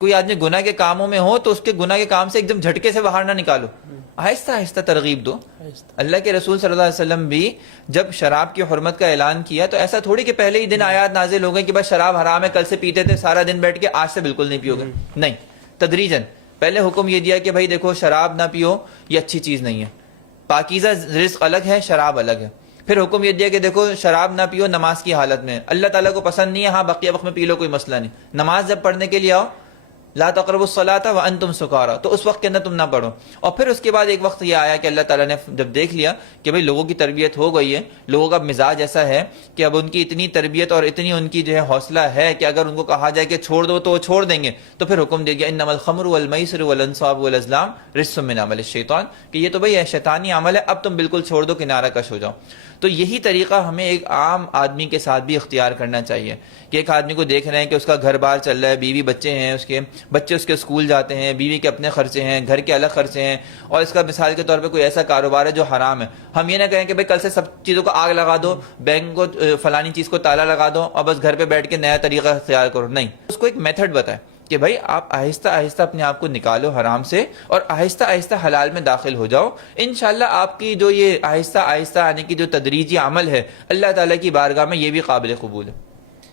کوئی آدمی گناہ کے کاموں میں ہو تو اس کے گناہ کے کام سے ایک دم جھٹکے سے باہر نہ نکالو، آہستہ آہستہ ترغیب دو۔ اللہ کے رسول صلی اللہ علیہ وسلم بھی جب شراب کی حرمت کا اعلان کیا تو ایسا تھوڑی کہ پہلے ہی دن آیات نازل ہو گئی کہ بس شراب حرام ہے، کل سے پیتے تھے سارا دن بیٹھ کے، آج سے بالکل نہیں پیو گے، نہیں، تدریجاً پہلے حکم یہ دیا کہ بھائی دیکھو شراب نہ پیو، یہ اچھی چیز نہیں ہے، پاکیزہ رزق الگ ہے، شراب الگ ہے۔ پھر حکم یہ دیا کہ دیکھو شراب نہ پیو نماز کی حالت میں، اللہ تعالیٰ کو پسند نہیں ہے، ہاں بقیہ وقت میں پی لو کوئی مسئلہ نہیں، نماز جب پڑھنے کے لیے آؤ لا تقربوا الصلاۃ وانتم سکارا، تو اس وقت کے اندر تم نہ پڑھو۔ اور پھر اس کے بعد ایک وقت یہ آیا کہ اللہ تعالیٰ نے جب دیکھ لیا کہ بھئی لوگوں کی تربیت ہو گئی ہے، لوگوں کا مزاج ایسا ہے کہ اب ان کی اتنی تربیت اور اتنی ان کی جو ہے حوصلہ ہے کہ اگر ان کو کہا جائے کہ چھوڑ دو تو وہ چھوڑ دیں گے، تو پھر حکم دے دیا انما الخمر والمیسر والانصاب والازلام رجس من عمل الشیطان، کہ یہ تو بھئی شیطانی عمل ہے، اب تم بالکل چھوڑ دو، کنارہ کش ہو جاؤ۔ تو یہی طریقہ ہمیں ایک عام آدمی کے ساتھ بھی اختیار کرنا چاہیے کہ ایک آدمی کو دیکھ رہے ہیں کہ اس کا گھر بار چل رہا ہے، بیوی بچے ہیں، اس کے بچے اس کے اسکول جاتے ہیں، بیوی کے اپنے خرچے ہیں، گھر کے الگ خرچے ہیں، اور اس کا مثال کے طور پہ کوئی ایسا کاروبار ہے جو حرام ہے، ہم یہ نہ کہیں کہ بھائی کل سے سب چیزوں کو آگ لگا دو، بینک کو فلانی چیز کو تالا لگا دو اور بس گھر پہ بیٹھ کے نیا طریقہ اختیار کرو، نہیں، اس کو ایک میتھڈ بتائیں کہ بھائی آپ آہستہ آہستہ اپنے آپ کو نکالو حرام سے اور آہستہ آہستہ حلال میں داخل ہو جاؤ، انشاءاللہ آپ کی جو یہ آہستہ آہستہ آنے کی جو تدریجی عمل ہے اللہ تعالیٰ کی بارگاہ میں یہ بھی قابل قبول ہے۔